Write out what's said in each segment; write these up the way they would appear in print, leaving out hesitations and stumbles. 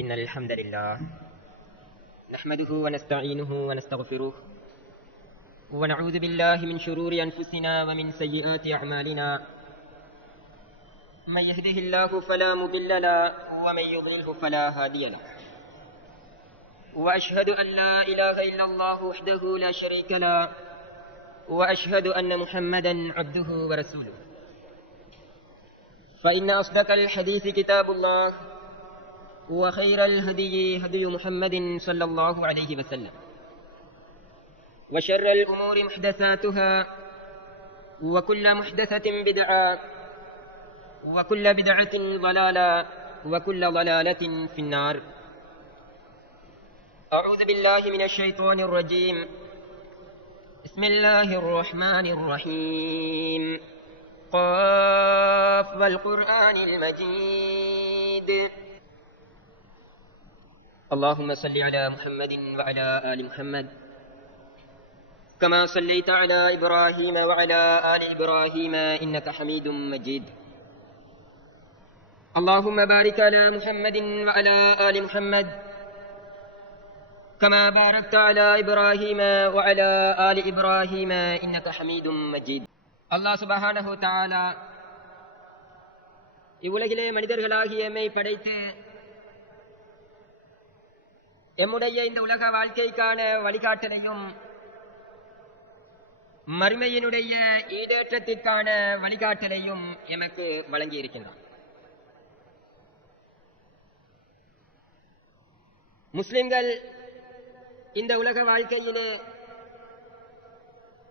إن الحمد لله نحمده ونستعينه ونستغفره ونعوذ بالله من شرور أنفسنا ومن سيئات أعمالنا من يهده الله فلا مضل له ومن يضلله فلا هادي له وأشهد أن لا إله إلا الله وحده لا شريك له وأشهد أن محمدا عبده ورسوله فإن أصدق الحديث كتاب الله وخير الهدي هدي محمد صلى الله عليه وسلم وشر الأمور محدثاتها وكل محدثة بدعة وكل بدعة ضلالة وكل ضلالة في النار. أعوذ بالله من الشيطان الرجيم. بسم الله الرحمن الرحيم. قاف والقرآن المجيد. اللهم صل على محمد وعلى آل محمد كما صليت على إبراهيم وعلى آل إبراهيم إنك حميد مجيد. اللهم بارك على محمد وعلى آل محمد كما باركت على إبراهيم وعلى آل إبراهيم إنك حميد مجيد. அல்லாஹ் சுப்ஹானஹு தஆலா இவ்வுலகிலே மனிதர்களாகிய எம்மை படைத்து எம்முடைய இந்த உலக வாழ்க்கைக்கான வழிகாட்டலையும் மறுமையினுடைய ஈடேற்றத்திற்கான வழிகாட்டலையும் எமக்கு வழங்கியிருக்கின்றார். முஸ்லிம்கள் இந்த உலக வாழ்க்கையிலே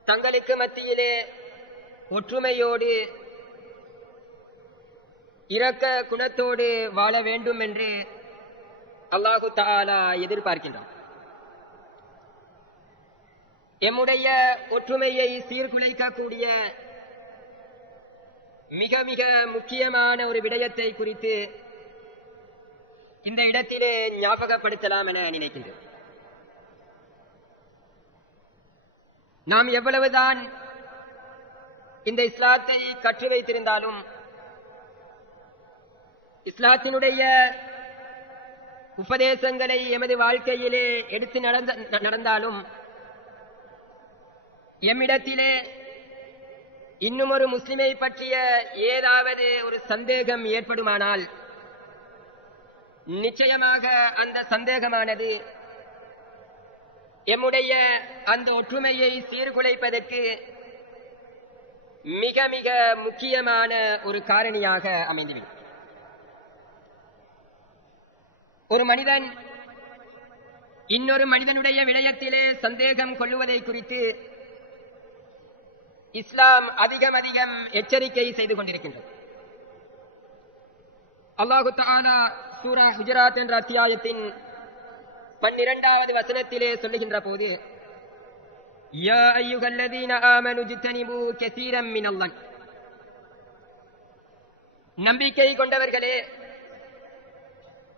தங்களுக்கு மத்தியிலே ஒற்றுமையோடு இரக்க குணத்தோடு வாழ வேண்டும் என்று அல்லாஹு தஆலா எதிர்பார்க்கின்றார். எம்முடைய ஒற்றுமையை சீர்குலைக்கக்கூடிய மிக மிக முக்கியமான ஒரு விடயத்தை குறித்து இந்த இடத்திலே ஞாபகப்படுத்தலாம் என நினைக்கின்றேன். நாம் எவ்வளவுதான் இந்த இஸ்லாத்தை கற்று வைத்திருந்தாலும், இஸ்லாத்தினுடைய உபதேசங்களை எமது வாழ்க்கையிலே எடுத்து நடந்தாலும், எம்மிடத்திலே இன்னும் ஒரு முஸ்லிமை பற்றிய ஏதாவது ஒரு சந்தேகம் ஏற்படுமானால் நிச்சயமாக அந்த சந்தேகமானது எம்முடைய அந்த ஒற்றுமையை சீர்குலைப்பதற்கு மிக மிக முக்கியமான ஒரு காரணியாக அமைந்துவிடும். ஒரு மனிதன் இன்னொரு மனிதனுடைய விடயத்திலே சந்தேகம் கொள்ளுவதை குறித்து இஸ்லாம் அதிகம் அதிகம் எச்சரிக்கை செய்து கொண்டிருக்கின்றது. அல்லாஹு தஆலா சூரா ஹுஜராத் என்ற அத்தியாயத்தின் 12வது வசனத்திலே சொல்லுகின்ற போது, யா அய்யுஹல்லதீன ஆமனு ஜ்தனிபு கஸீரம் மினல் நம்பிக்கை கொண்டவர்களே,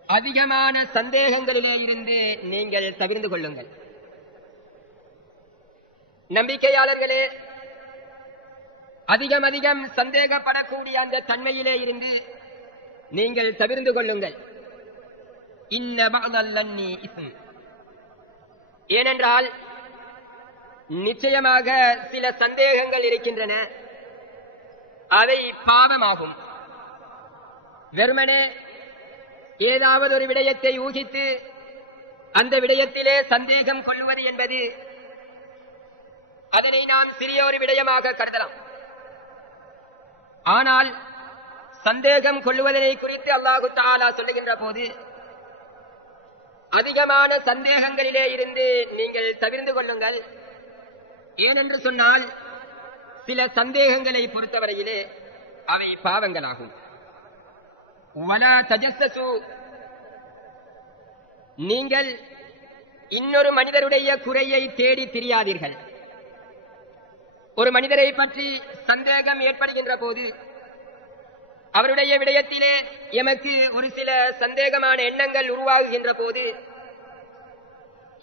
அதிகமான சந்தேகங்களிலே இருந்து நீங்கள் தவிர்ந்து கொள்ளுங்கள். நம்பிக்கையாளர்களே, அதிகம் அதிகம் சந்தேகப்படக்கூடிய அந்த தன்மையிலே இருந்து நீங்கள் தவிர்ந்து கொள்ளுங்கள். இன்ன பஅதல் லன்னி இஸ்ம். ஏனென்றால் நிச்சயமாக சில சந்தேகங்கள் இருக்கின்றன, அவை பாவமாகும். வெறுமனே ஏதாவது ஒரு விடயத்தை ஊகித்து அந்த விடயத்திலே சந்தேகம் கொள்வது என்பது, அதனை நாம் சிறிய ஒரு விடயமாக கருதலாம். ஆனால் சந்தேகம் கொள்ளுவதனை குறித்து அல்லாஹு தஆலா சொல்லுகின்ற போது, அதிகமான சந்தேகங்களிலே இருந்து நீங்கள் தவிர்ந்து கொள்ளுங்கள். ஏனென்று சொன்னால், சில சந்தேகங்களை பொறுத்தவரையிலே அவை பாவங்களாகும். வலா தஜஸ்ஸசு. நீங்கள் இன்னொரு மனிதருடைய குறையை தேடி திரியாதீர்கள். ஒரு மனிதரை பற்றி சந்தேகம் ஏற்படுகின்ற போது, அவருடைய விடயத்திலே எமக்கு ஒரு சில சந்தேகமான எண்ணங்கள் உருவாகுகின்ற போது,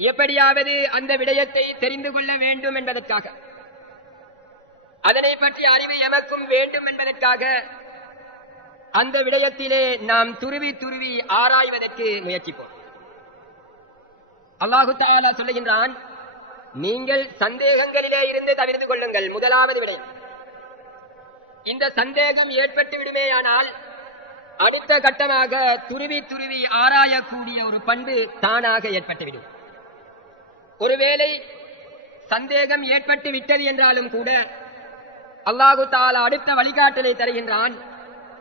எப்படியாவது அந்த விடயத்தை தெரிந்து கொள்ள வேண்டும் என்பதற்காக, அதனை பற்றி அறிவு எமக்கும் வேண்டும் என்பதற்காக அந்த விடயத்திலே நாம் துருவி துருவி ஆராய்வதற்கு முயற்சிப்போம். அல்லாஹு தஆலா சொல்லுகின்றான், நீங்கள் சந்தேகங்களிலே இருந்து தவிர்த்து கொள்ளுங்கள். முதலாவது விடயம், இந்த சந்தேகம் ஏற்பட்டு விடுமேயானால் அடுத்த கட்டமாக துருவி துருவி ஆராயக்கூடிய ஒரு பண்பு தானாக ஏற்பட்டுவிடும். ஒருவேளை சந்தேகம் ஏற்பட்டு விட்டது என்றாலும் கூட அல்லாஹு தஆலா அடுத்த வழிகாட்டலை தருகின்றான்,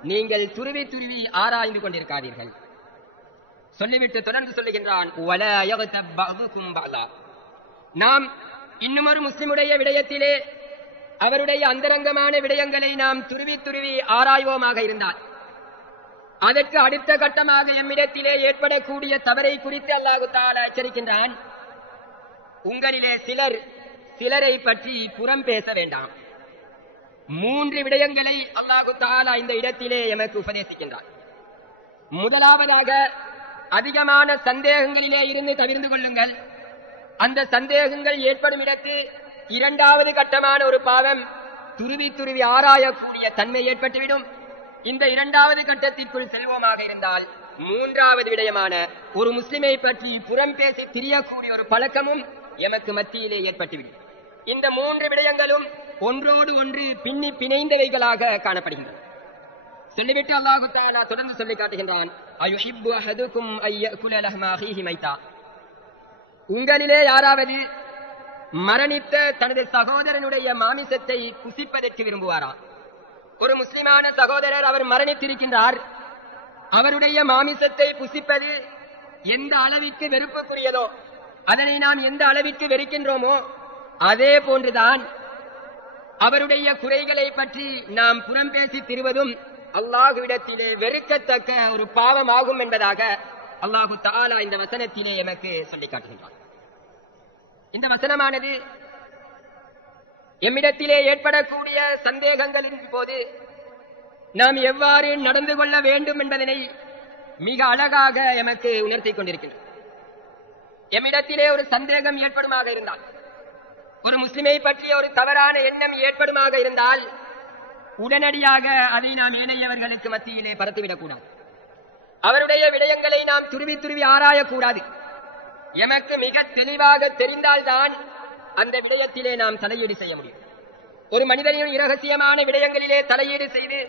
நீங்கள் துருவி துருவி ஆராய்ந்து கொண்டிருக்காதீர்கள். சொல்லிவிட்டு தொடர்ந்து சொல்லுகின்றான், வலா யக்தப் பஅதுக்கும் பஅதா. நாம் இன்னுமொரு முஸ்லிமுடைய விடயத்திலே அவருடைய அந்தரங்கமான விடயங்களை நாம் துருவி துருவி ஆராய்வோமாக இருந்தால் அதற்கு அடுத்த கட்டமாக எம்மிடத்திலே ஏற்படக்கூடிய தவறை குறித்து அல்லாஹு தஆலா எச்சரிக்கின்றான், உங்களிலே சிலரை பற்றி புறம் பேச வேண்டாம். 3 விடயங்களை அல்லாஹு தஆலா இந்த இடத்திலே எமக்கு உபதேசிக்கின்றான். முதலாவதாக, அதிகமான சந்தேகங்களிலே இருந்து தவிர்த்து கொள்ளுங்கள். அந்த சந்தேகங்கள் ஏற்படும் இடத்து இரண்டாவது கட்டமான ஒரு பாவம் துருவி துருவி ஆராயக்கூடிய தன்மை ஏற்பட்டுவிடும். இந்த இரண்டாவது கட்டத்திற்குள் செல்வோமாக இருந்தால் மூன்றாவது விடயமான ஒரு முஸ்லிமை பற்றி புறம் பேசி திரியக்கூடிய ஒரு பழக்கமும் எமக்கு மத்தியிலே ஏற்பட்டுவிடும். இந்த 3 விடயங்களும் ஒன்றோடு ஒன்று பின்னி பிணைந்தவைகளாக காணப்படுகின்றன. சொல்லிவிட்டு அல்லாஹு தஆலா தொடர்ந்து சொல்லி காட்டுகின்றான், அயுஹிப்பு அஹதுக்கும் அய்யகுல லஹ்ம அஹீஹி மைதா. உங்களிலே யாராவது மரணித்த தனது சகோதரனுடைய மாமிசத்தை புசிப்பதற்கு விரும்புவாரா? ஒரு முஸ்லிமான சகோதரர் அவர் மரணித்திருக்கின்றார். அவருடைய மாமிசத்தை புசிப்பது எந்த அளவிற்கு வெறுப்புக்குரியதோ, அதனை நாம் எந்த அளவிற்கு வெறுக்கின்றோமோ அதே போன்றுதான் அவருடைய குறைகளை பற்றி நாம் புறம் பேசி திரிவதும் அல்லாஹ்விடத்திலே வெறுக்கத்தக்க ஒரு பாவமாகும் என்பதாக அல்லாஹு தஆலா இந்த வசனத்திலே எமக்கு சொல்லி காட்டுகின்றார். இந்த வசனமானது எம்மிடத்திலே ஏற்படக்கூடிய சந்தேகங்களின் போது நாம் எவ்வாறு நடந்து கொள்ள வேண்டும் என்பதனை மிக அழகாக எமக்கு உணர்த்திக் கொண்டிருக்கின்றது. எம்மிடத்திலே ஒரு சந்தேகம் ஏற்படுமாக இருந்தால், ஒரு முஸ்லிமை பற்றிய ஒரு தவறான எண்ணம் ஏற்படுமாக இருந்தால் உடனடியாக அதை நாம் ஏனையவர்களுக்கு மத்தியிலே பரத்திவிடக்கூடாது. அவருடைய விடயங்களை நாம் துருவி துருவி ஆராயக்கூடாது. எமக்கு மிக தெளிவாக தெரிந்தால்தான் அந்த விடயத்திலே நாம் தலையீடு செய்ய முடியும். ஒரு மனிதனின் இரகசியமான விடயங்களிலே தலையீடு செய்து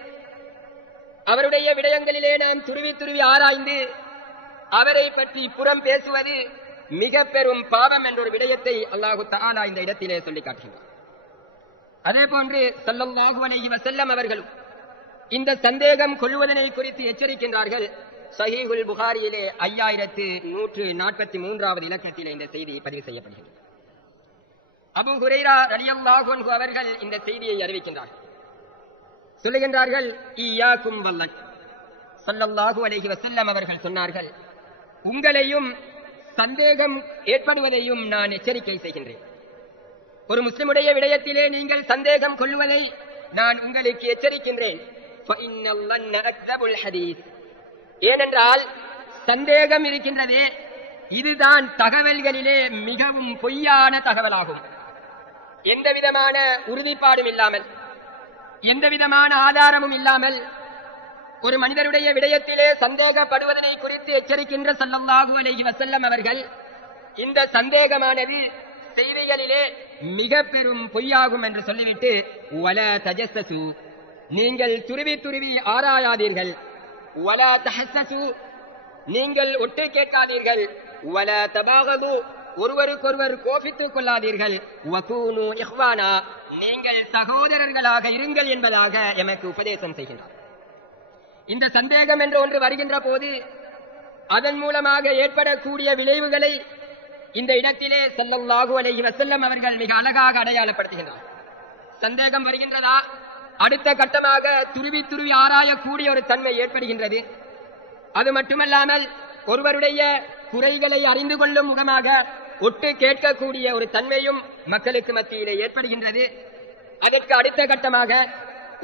அவருடைய விடயங்களிலே நாம் துருவி துருவி ஆராய்ந்து அவரை பற்றி புறம் பேசுவது மிக பெரும் பாவம் என்ற ஒரு விடயத்தை அல்லாஹு தஆலா இந்த இடத்திலே சொல்லி காட்டுகிறார். அதே போன்று ஸல்லல்லாஹு அலைஹி வஸல்லம் அவர்களும் இந்த சந்தேகம் கொள்வதனை குறித்து எச்சரிக்கின்றார்கள். ஸஹீஹுல் புகாரியிலே 5143வது இலக்கத்திலே இந்த செய்தி பதிவு செய்யப்படுகிறது. அபூ ஹுரைரா ரலியல்லாஹு அன்ஹு அவர்கள் இந்த செய்தியை அறிவிக்கின்றார்கள். சொல்லுகின்றார்கள், இய்யாக்கும் வல்லன். ஸல்லல்லாஹு அலைஹி வஸல்லம் அவர்கள் சொன்னார்கள், உங்களையும் சந்தேகம் ஏற்படுவதையும் நான் எச்சரிக்கை செய்கின்றேன். ஒரு முஸ்லிமுடைய விடயத்திலே நீங்கள் சந்தேகம் கொள்வதை நான் உங்களுக்கு எச்சரிக்கின்றேன். ஏனென்றால் சந்தேகம் இருக்கின்றதே, இதுதான் தகவல்களிலே மிகவும் பொய்யான தகவலாகும். எந்த விதமான உறுதிப்பாடும் இல்லாமல், எந்த விதமான ஆதாரமும் இல்லாமல் ஒரு மனிதருடைய விடயத்திலே சந்தேகப்படுவதனை குறித்து எச்சரிக்கின்ற ஸல்லல்லாஹு அலைஹி வஸல்லம் அவர்கள் இந்த சந்தேகமானது செய்திகளிலே மிக பெரும் பொய்யாகும் என்று சொல்லிவிட்டு, வலா தஜஸ்ஸசு, நீங்கள் துருவி துருவி ஆராயாதீர்கள். வலா தஹஸ்ஸசு, நீங்கள் ஒட்டு கேட்காதீர்கள். வலா தபாகது, ஒருவருக்கொருவர் கோபித்துக் கொள்ளாதீர்கள். வகூனு இஹ்வானா, நீங்கள் சகோதரர்களாக இருங்கள் என்பதாக எமக்கு உபதேசம் செய்கின்றார். இந்த சந்தேகம் என்று ஒன்று வருகின்ற போது அதன் மூலமாக ஏற்படக்கூடிய விளைவுகளை இந்த இடத்திலே ஸல்லல்லாஹு அலைஹி வஸல்லம் அவர்கள் மிக அழகாக அடையாளப்படுத்துகின்றார். சந்தேகம் வருகின்றதா, அடுத்த கட்டமாக துருவி துருவி ஆராயக்கூடிய ஒரு தன்மை ஏற்படுகின்றது. அது மட்டுமல்லாமல் ஒருவருடைய குறைகளை அறிந்து கொள்ளும் முகமாக ஒட்டு கேட்கக்கூடிய ஒரு தன்மையும் மக்களுக்கு மத்தியிலே ஏற்படுகின்றது. அதற்கு அடுத்த கட்டமாக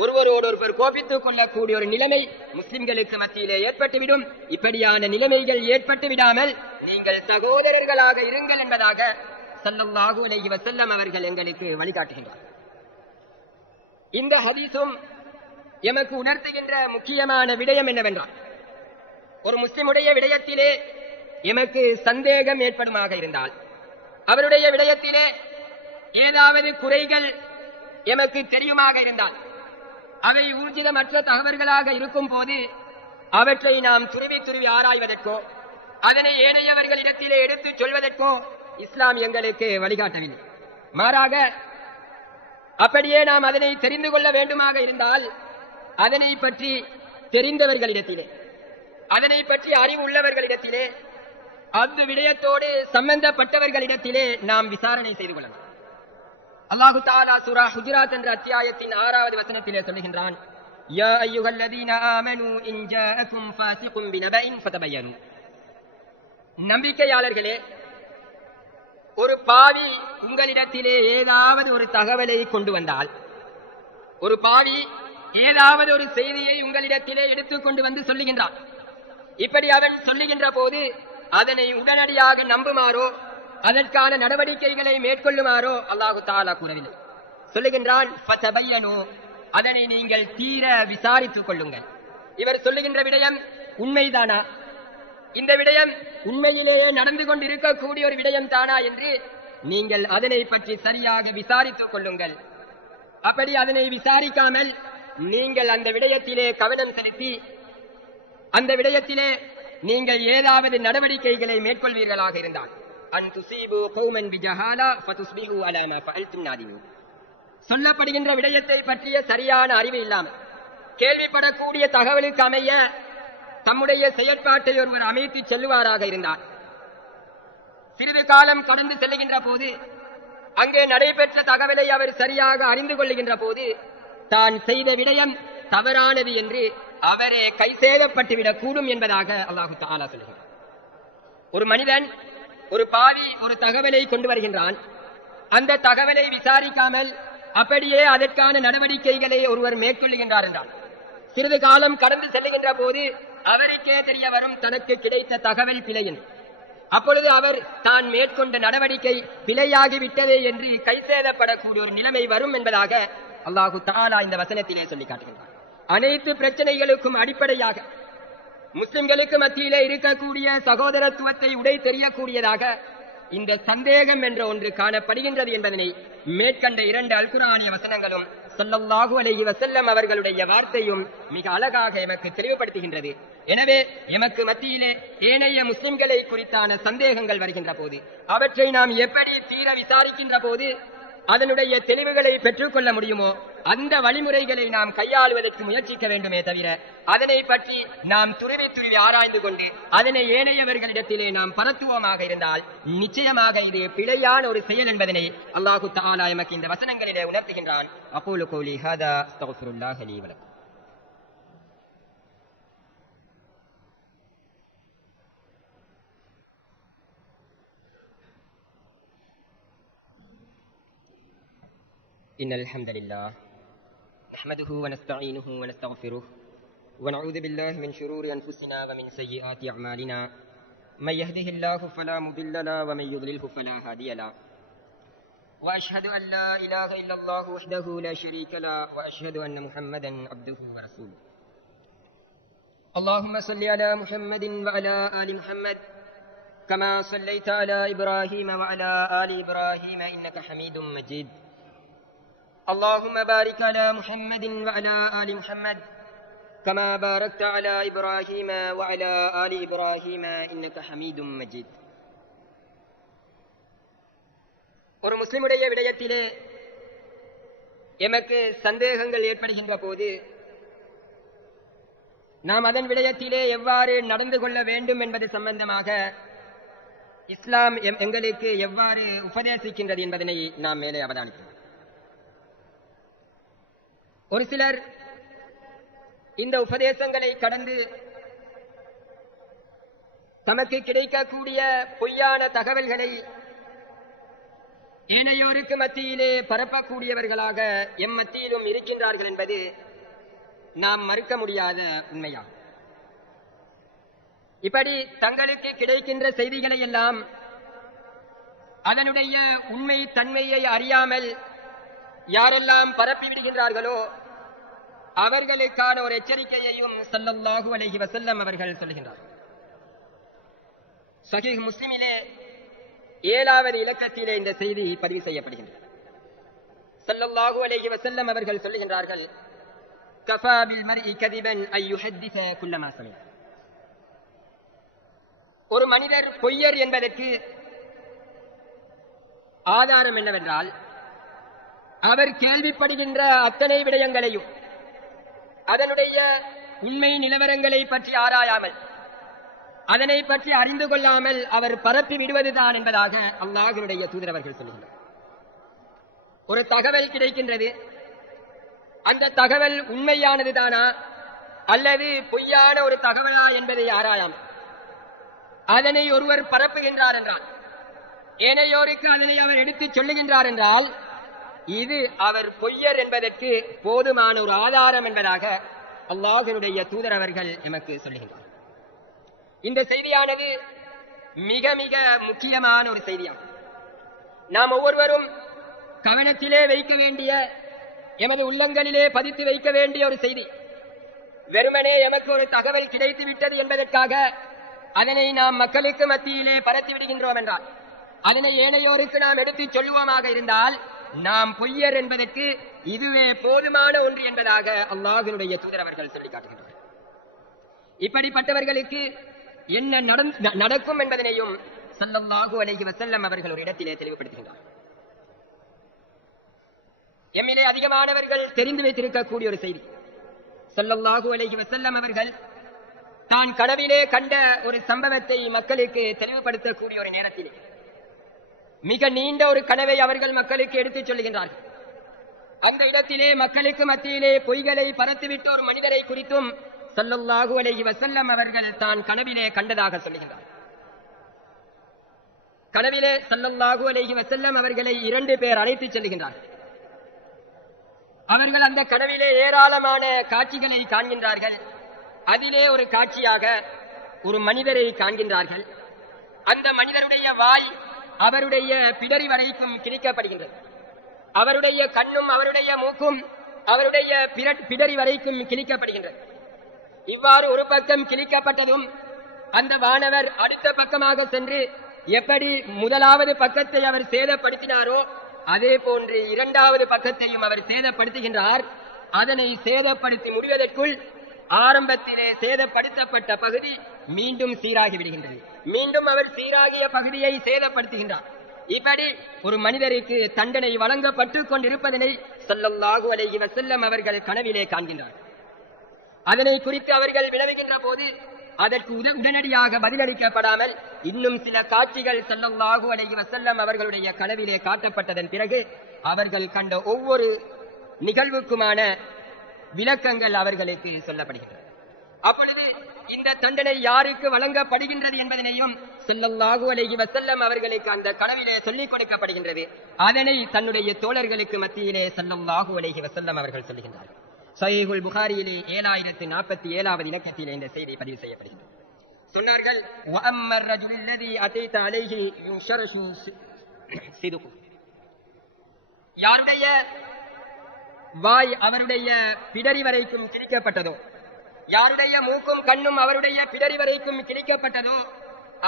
ஒருவரோடு ஒருவர் கோபித்துக் கொள்ளக்கூடிய ஒரு நிலைமை முஸ்லிம்களுக்கு மத்தியிலே ஏற்பட்டுவிடும். இப்படியான நிலைமைகள் ஏற்பட்டு விடாமல் நீங்கள் சகோதரர்களாக இருங்கள் என்பதாக ஸல்லல்லாஹு அலைஹி வஸல்லம் அவர்கள் எங்களுக்கு வழிகாட்டுகின்றார். இந்த ஹதீஸும் எமக்கு உணர்த்துகின்ற முக்கியமான விடயம் என்னவென்றால், ஒரு முஸ்லிமுடைய விடயத்திலே எமக்கு சந்தேகம் ஏற்படுமாக இருந்தால், அவருடைய விடயத்திலே ஏதாவது குறைகள் எமக்கு தெரியுமாக இருந்தால், அவை ஊர்ஜிதமற்ற தகவல்களாக இருக்கும் போது அவற்றை நாம் துருவி துருவி ஆராய்வதற்கோ அதனை ஏனையவர்களிடத்திலே எடுத்துச் சொல்வதற்கோ இஸ்லாம் எங்களுக்கு வழிகாட்டவில்லை. மாறாக அப்படியே நாம் அதனை தெரிந்து கொள்ள வேண்டுமாக இருந்தால் அதனை பற்றி தெரிந்தவர்களிடத்திலே, அதனை பற்றி அறிவு உள்ளவர்களிடத்திலே, அந்த விடயத்தோடு சம்பந்தப்பட்டவர்களிடத்திலே நாம் விசாரணை செய்து கொள்ளலாம். அல்லாஹு தஆலா சூரா ஹுஜராத் என்ற அத்தியாயத்தின் 6வது வசனத்திலே சொல்லுகின்றான், யா அய்யுஹல்லதீன ஆமனூ இன் ஜாஅக்கும் ஃபாஸிகுன் பினபஇன் ஃபதபயனு. நம்பிக்கையாளர்களே, ஒரு பாவி உங்களிடத்திலே ஏதாவது ஒரு தகவலை கொண்டு வந்தால், ஒரு பாவி ஏதாவது ஒரு செய்தியை உங்களிடத்திலே எடுத்துக்கொண்டு வந்து சொல்லுகின்றான். இப்படி அவன் சொல்லுகின்ற போது அதனை உடனடியாக நம்புமாறோ அதற்கான நடவடிக்கைகளை மேற்கொள்ளுமாறோ அல்லாஹு தஆலா கூறவில்லை. சொல்லுகின்றான், ஃபதபயனு, அதனை நீங்கள் தீர விசாரித்துக் கொள்ளுங்கள். இவர் சொல்லுகின்ற விடயம் உண்மைதானா, இந்த விடயம் உண்மையிலேயே நடந்து கொண்டிருக்கக்கூடிய ஒரு விடயம் தானா என்று நீங்கள் அதனை பற்றி சரியாக விசாரித்துக் கொள்ளுங்கள். அப்படி அதனை விசாரிக்காமல் நீங்கள் அந்த விடயத்திலே கவனம் செலுத்தி அந்த விடயத்திலே நீங்கள் ஏதாவது நடவடிக்கைகளை மேற்கொள்வீர்களாக இருந்தால், அன் துஸீபு கௌமன் பிஜஹாலா ஃபதுஸ்பிஹு அலா மா ஃபஅல்தும் நாதிமூன். சொல்லப்படுகின்ற விடயத்தை பற்றிய சரியான அறிவு இல்லாமல் கேள்விப்படக்கூடிய தகவலுக்கு அமைய தம்முடைய செயற்பாட்டை ஒருவர் அமைத்து செல்லுவாராக இருந்தார், சிறிது காலம் கடந்து செல்லுகின்ற போது அங்கே நடைபெற்ற தகவலை அவர் சரியாக அறிந்து கொள்ளுகின்ற போது தான் செய்த விடயம் தவறானது என்று அவரே கை சேதப்பட்டுவிடக் கூடும் என்பதாக அல்லாஹு தஆலா சொல்கிறார். ஒரு மனிதன், ஒரு பாவி ஒரு தகவலை கொண்டு வருகின்றான். அந்த தகவலை விசாரிக்காமல் அப்படியே அதற்கான நடவடிக்கைகளை ஒருவர் மேற்கொள்ளுகின்றார் என்றால், சிறிது காலம் கடந்து செல்லுகின்ற போது அவருக்கே தெரிய வரும் தனக்கு கிடைத்த தகவல் பிழை என்று. அப்பொழுது அவர் தான் மேற்கொண்ட நடவடிக்கை பிழையாகிவிட்டதே என்று கைசேதப்படக்கூடிய ஒரு நிலைமை வரும் என்பதாக அல்லாஹு தஆலா இந்த வசனத்திலே சொல்லி காட்டுகின்றார். அனைத்து பிரச்சனைகளுக்கும் அடிப்படையாக முஸ்லிம்களுக்கு மத்தியிலே இருக்கக்கூடிய சகோதரத்துவத்தை உடை தெரியக்கூடியதாக இந்த சந்தேகம் என்ற ஒன்று காணப்படுகின்றது என்பதனை மேற்கண்ட 2 அல்குர்ஆனிய வசனங்களும் ஸல்லல்லாஹு அலைஹி வஸல்லம் அவர்களுடைய வார்த்தையும் மிக அழகாக எமக்கு தெளிவுபடுத்துகின்றது. எனவே எமக்கு மத்தியிலே ஏனைய முஸ்லிம்களை குறித்தான சந்தேகங்கள் வருகின்ற போது அவற்றை நாம் எப்படி தீர விசாரிக்கின்ற போது அதனுடைய தெளிவுகளை பெற்றுக்கொள்ள முடியுமோ அந்த வழிமுறைகளை நாம் கையாளுவதற்கு முயற்சிக்க வேண்டுமே தவிர அதனை பற்றி நாம் துருவி துருவி ஆராய்ந்து கொண்டு அதனை ஏனையவர்களிடத்திலே நாம் பரத்துவமாக இருந்தால் நிச்சயமாக இது பிழையான ஒரு செயல் என்பதனை அல்லாஹு தஆலா எமக்கு இந்த வசனங்களிலே உணர்த்துகின்றான். அகூலு கௌலி ஹாதா அஸ்தக்ஃபிருல்லாஹ் லீ வ லக்கும். إن الحمد لله نحمده ونستعينه ونستغفره ونعوذ بالله من شرور أنفسنا ومن سيئات أعمالنا من يهده الله فلا مضل له ومن يضلله فلا هادي له وأشهد أن لا إله إلا الله وحده لا شريك له وأشهد أن محمدا عبده ورسوله. اللهم صل على محمد وعلى آل محمد كما صليت على إبراهيم وعلى آل إبراهيم إنك حميد مجيد. اللهم بارك على محمد وعلى آل محمد كما باركت على إبراهيم وعلى آل إبراهيم إنك حميد مجيد. ஒரு முஸ்லிமுடைய விடயத்திலே எமக்கு சந்தேகங்கள் ஏற்படுகின்ற போது நாம் அதன் விடயத்திலே எவ்வாறு நடந்து கொள்ள வேண்டும் என்பது சம்பந்தமாக இஸ்லாம் எங்களுக்கு எவ்வாறு உபதேசிக்கின்றது என்பதனை நாம் மேலே அவதானிக்கிறோம். ஒரு சிலர் இந்த உபதேசங்களை கடந்து தமக்கு கிடைக்கக்கூடிய பொய்யான தகவல்களை ஏனையோருக்கு மத்தியிலே பரப்பக்கூடியவர்களாக எம் மத்தியிலும் இருக்கின்றார்கள் என்பது நாம் மறுக்க முடியாத உண்மையாகும். இப்படி தங்களுக்கு கிடைக்கின்ற செய்திகளை எல்லாம் அதனுடைய உண்மை தன்மையை அறியாமல் யாரெல்லாம் பரப்பி விடுகின்றார்களோ அவர்களுக்கான ஒரு எச்சரிக்கையையும் ஸல்லல்லாஹு அலைஹி வஸல்லம் அவர்கள் சொல்கின்றார். சஹீஹ் முஸ்லிமிலே 7வது இலக்கத்திலே இந்த செய்தி பதிவு செய்யப்படுகின்றது. ஸல்லல்லாஹு அலைஹி வஸல்லம் அவர்கள் சொல்லுகின்றார்கள், கஃபா பில் மர்இ கதிபன் அன் யுஹத்திஸ குல்லமா சமிஅ. ஒரு மனிதர் பொய்யர் என்பதற்கு ஆதாரம் என்னவென்றால், அவர் கேள்விப்படுகின்ற அத்தனை விடயங்களையும் அதனுடைய உண்மை நிலவரங்களை பற்றி ஆராயாமல், அதனை பற்றி அறிந்து கொள்ளாமல் அவர் பரப்பி விடுவதுதான் என்பதாக அல்லாஹ்வுடைய தூதர் அவர்கள் சொல்லுகிறார். ஒரு தகவல் கிடைக்கின்றது, அந்த தகவல் உண்மையானதுதானா அல்லது பொய்யான ஒரு தகவலா என்பதை ஆராயாமல் அதனை ஒருவர் பரப்புகின்றார் என்றால், ஏனையோருக்கு அதனை அவர் எடுத்துச் சொல்லுகின்றார் என்றால், இது அவர் பொய்யர் என்பதற்கு போதுமான ஒரு ஆதாரம் என்பதாக அல்லாஹ்வுடைய தூதர் அவர்கள் எமக்கு சொல்லுகின்றார். இந்த செய்தியானது மிக மிக முக்கியமான ஒரு செய்தியாகும். நாம் ஒவ்வொருவரும் கவனத்திலே வைக்க வேண்டிய, எமது உள்ளங்களிலே பதித்து வைக்க வேண்டிய ஒரு செய்தி. வெறுமனே எமக்கு ஒரு தகவல் கிடைத்து விட்டது என்பதற்காக அதனை நாம் மக்களுக்கு மத்தியிலே பரத்தி விடுகின்றோம் என்றால், அதனை ஏனையோருக்கு நாம் எடுத்துச் சொல்லுவோமாக இருந்தால், நாம் பொய்யர் என்பதற்கு இதுவே போதுமான ஒன்று என்பதாக அல்லாஹ்வுடைய தூதர் அவர்கள் சொல்லி காட்டுகின்றனர். இப்படிப்பட்டவர்களுக்கு என்ன நடக்கும் என்பதனையும் ஸல்லல்லாஹு அலைஹி வஸல்லம் அவர்கள் ஒரு இடத்திலே தெளிவுபடுத்துகின்றார். எம்மிலே அதிகமானவர்கள் தெரிந்து வைத்திருக்கக்கூடிய ஒரு செய்தி. ஸல்லல்லாஹு அலைஹி வஸல்லம் அவர்கள் தான் கனவிலே கண்ட ஒரு சம்பவத்தை மக்களுக்கு தெளிவுபடுத்தக்கூடிய ஒரு நேரத்திலே மிக நீண்ட ஒரு கனவை அவர்கள் மக்களுக்கு எடுத்துச் சொல்லுகின்றார்கள். அந்த இடத்திலே மக்களுக்கு மத்தியிலே பொய்களை பரத்துவிட்ட ஒரு மனிதரை குறித்தும் ஸல்லல்லாஹு அலைஹி வஸல்லம் அவர்கள் தான் கனவிலே கண்டதாக சொல்லுகின்றார். கனவிலே ஸல்லல்லாஹு அலைஹி வஸல்லம் அவர்களை 2 பேர் அழைத்துச் செல்லுகின்றார். அவர்கள் அந்த கனவிலே ஏராளமான காட்சிகளை காண்கின்றார்கள். அதிலே ஒரு காட்சியாக ஒரு மனிதரை காண்கின்றார்கள். அந்த மனிதருடைய வாய் அவருடைய பிடரி வரைக்கும் கிழிக்கப்படுகின்றது. அவருடைய கண்ணும் அவருடைய மூக்கும் அவருடைய பிடரி வரைக்கும் கிழிக்கப்படுகின்றது. இவ்வாறு ஒரு பக்கம் கிழிக்கப்பட்டதும் அந்த வானவர் அடுத்த பக்கமாக சென்று எப்படி முதலாவது பக்கத்தை அவர் சேதப்படுத்தினாரோ அதே போன்று 2வது பக்கத்தையும் அவர் சேதப்படுத்துகின்றார். அதனை சேதப்படுத்தி முடிவதற்குள் ஆரம்பத்திலே சேதப்படுத்தப்பட்ட பகுதி மீண்டும் சீராகி விடுகின்றது. மீண்டும் அவர் சீராகிய பகுதியை சேதப்படுத்துகின்றார். இப்படி ஒரு மனிதருக்கு தண்டனை வழங்கப்பட்டுக் கொண்டிருப்பதனை ஸல்லல்லாஹு அலைஹி வஸல்லம் அவர்கள் கனவிலே காண்கின்றார். அதனை குறித்து அவர்கள் வினவுகின்ற போது அதற்கு உடனடியாக பதிலளிக்கப்படாமல் இன்னும் சில காட்சிகள் ஸல்லல்லாஹு அலைஹி வஸல்லம் அவர்களுடைய கனவிலே காட்டப்பட்டதன் பிறகு அவர்கள் கண்ட ஒவ்வொரு நிகழ்வுக்குமான விளக்கங்கள் அவர்களுக்கு சொல்லப்படுகின்றன. அப்பொழுது இந்த தண்டனை யாருக்கு வழங்கப்படுகின்றது என்பதனையும் ஸல்லல்லாஹு அலைஹி வஸல்லம் அவர்களுக்கு அந்த கனவிலே சொல்லிக் கொடுக்கப்படுகின்றது. அதனை தன்னுடைய தோழர்களுக்கு மத்தியிலே ஸல்லல்லாஹு அலைஹி வஸல்லம் அவர்கள் சொல்லுகின்றார்கள். ஸஹீஹுல் புகாரியிலே 7047வது இலக்கத்திலே இந்த செய்தி பதிவு செய்யப்படுகிறது. சொன்னார்கள், வஅம்மர் ரஜுல் அல்லதி அதைத அலைஹி யுஷரஷு சிதுகு. யாருடைய வாய் அவருடைய பிடரி வரைக்கும் கிழிக்கப்பட்டதோ, யாருடைய மூக்கும் கண்ணும் அவருடைய பிடரி வரைக்கும் கிழிக்கப்பட்டதோ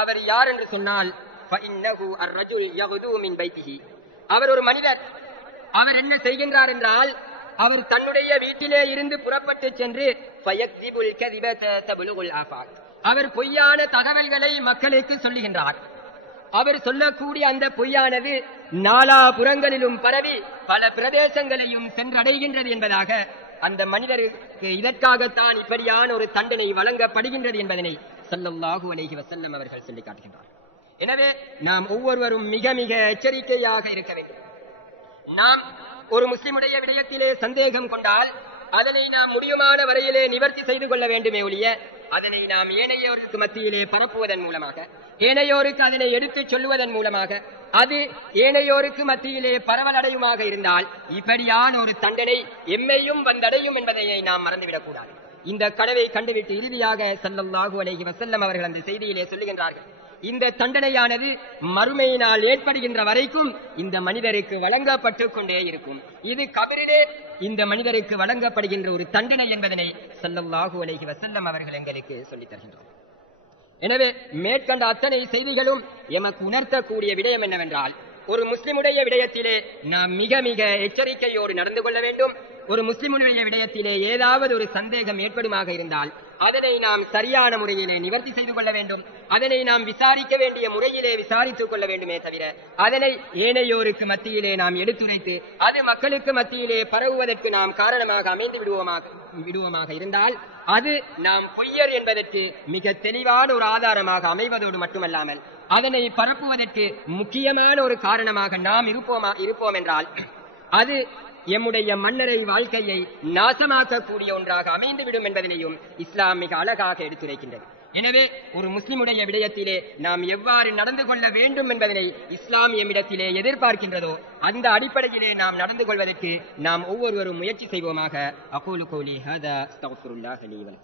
அவர் யார் என்று சொன்னால், ஃபஇன்னஹு அர்ரஜுல் யகுது மின் பைத்திஹி. அவர் ஒரு மனிதர். அவர் என்ன செய்கின்றார் என்றால், அவர் தன்னுடைய வீட்டிலே இருந்து புறப்பட்டு சென்று ஃபயக்திபுல் கதிபத தப்லுகுல் ஆஃபாக். அவர் பொய்யான தகவல்களை மக்களுக்கு சொல்லுகின்றார். அவர் சொல்லக்கூடிய அந்த பொய்யானது நாலாபுறங்களிலும் பரவி பல பிரதேசங்களையும் சென்றடைகின்றது என்பதாக அந்த மனிதருக்கு இதற்காகத்தான் இப்படியான ஒரு தண்டனை வழங்கப்படுகின்றது என்பதனை ஸல்லல்லாஹு அலைஹி வஸல்லம் அவர்கள் சொல்லி காட்டுகின்றார். எனவே நாம் ஒவ்வொருவரும் மிக மிக எச்சரிக்கையாக இருக்க வேண்டும். நாம் ஒரு முஸ்லிமுடைய விடயத்திலே சந்தேகம் கொண்டால் அதனை நாம் முடியுமான வரையிலே நிவர்த்தி செய்து கொள்ள வேண்டுமே ஒழிய அதனை நாம் ஏனையோருக்கு மத்தியிலே பரப்புவதன் மூலமாக, ஏனையோருக்கு அதனை எடுத்துச் சொல்லுவதன் மூலமாக அது ஏனையோருக்கு மத்தியிலே பரவலடையுமாக இருந்தால் இப்படியான ஒரு தண்டனை எம்மையும் வந்தடையும் என்பதை நாம் மறந்துவிடக் கூடாது. இந்த கனவை கண்டுவிட்டு இறுதியாக ஸல்லல்லாஹு அலைஹி வஸல்லம் அவர்கள் அந்த செய்தியிலே சொல்லுகின்றார்கள், இந்த தண்டனையானது மறுமையினால் ஏற்படுகின்ற வரைக்கும் இந்த மனிதருக்கு வழங்கப்பட்டு கொண்டே இருக்கும். இது கபரிலே இந்த மனிதருக்கு வழங்கப்படுகின்ற ஒரு தண்டனை என்பதனை ஸல்லல்லாஹு அலைஹி வஸல்லம் அவர்கள் எங்களுக்கு சொல்லித் தருகின்றனர். எனவே மேற்கண்ட அத்தனை செய்திகளும் எமக்கு உணர்த்தக்கூடிய விடயம் என்னவென்றால், ஒரு முஸ்லிமுடைய விடயத்திலே நாம் மிக மிக எச்சரிக்கையோடு நடந்து கொள்ள வேண்டும். ஒரு முஸ்லிமுடைய விடயத்திலே ஏதாவது ஒரு சந்தேகம் ஏற்படுமாக இருந்தால் அதனை நாம் சரியான முறையிலே நிவர்த்தி செய்து கொள்ள வேண்டும். அதனை நாம் விசாரிக்க வேண்டிய முறையிலே விசாரித்துக் கொள்ள வேண்டுமே தவிர அதனை ஏனையோருக்கு மத்தியிலே நாம் எடுத்துரைத்து அது மக்களுக்கு மத்தியிலே பரவுவதற்கு நாம் காரணமாக அமைந்து விடுவோமாக இருந்தால் அது நாம் பொய்யர் என்பதற்கு மிக தெளிவான ஒரு ஆதாரமாக அமைவதோடு மட்டுமல்லாமல் அதனை பரப்புவதற்கு முக்கியமான ஒரு காரணமாக நாம் இருப்போம் என்றால் அது எம்முடைய மன்னரை வாழ்க்கையை நாசமாக்கக்கூடிய ஒன்றாக அமைந்துவிடும் என்பதனையும் இஸ்லாம் மிக அழகாக எடுத்துரைக்கின்றது. எனவே ஒரு முஸ்லிமுடைய விடயத்திலே நாம் எவ்வாறு நடந்து கொள்ள வேண்டும் என்பதனை இஸ்லாம் எம்மிடத்திலே எதிர்பார்க்கின்றதோ அந்த அடிப்படையிலே நாம் நடந்து கொள்வதற்கு நாம் ஒவ்வொருவரும் முயற்சி செய்வோமாக. அகூலு கௌலி ஹாதா அஸ்தக்ஃபிருல்லாஹ் லீ வலக்கும்.